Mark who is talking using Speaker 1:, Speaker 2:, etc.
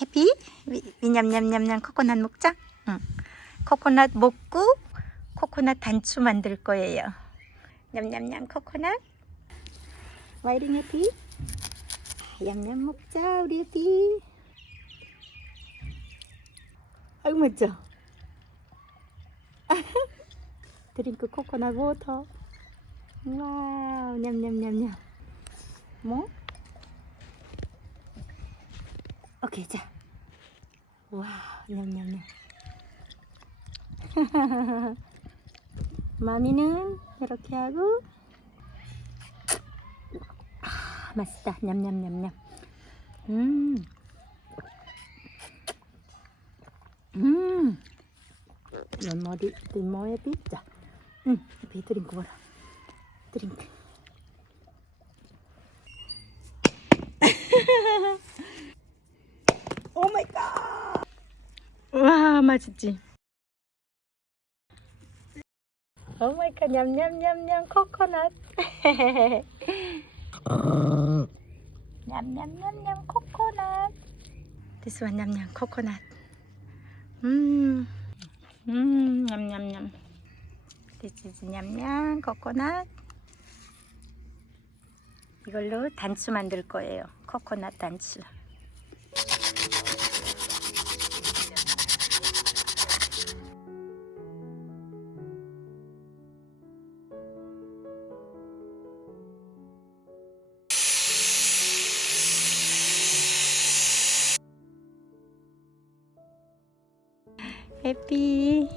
Speaker 1: 해피? 위, 냠냠냠냠 코코넛 먹자? 응. 코코넛 먹고 코코넛 단추 만들 거예요. 냠냠냠 코코넛. 와이링 해피? 냠냠 먹자 우리 해피. 아이고 멋져. 드링크 코코넛 워터. 와우 냠냠냠냠. 뭐? 오케이 자. 와 냠냠냠. 마미는 이렇게 하고 아, 맛있다 냠냠냠냠 음. 음. 이 머리 이 뭐에 비자 응, 비 드링크 봐라 드링크 오 마이 갓 와, 맛있지? 오 마이 갓 냠냠냠냠 코코넛 냠냠냠냠 코코넛 This one 냠냠 코코넛 음, 음, 냠냠냠. This is 냠냠 코코넛 이걸로 단추 만들 거예요. 코코넛 단추 해피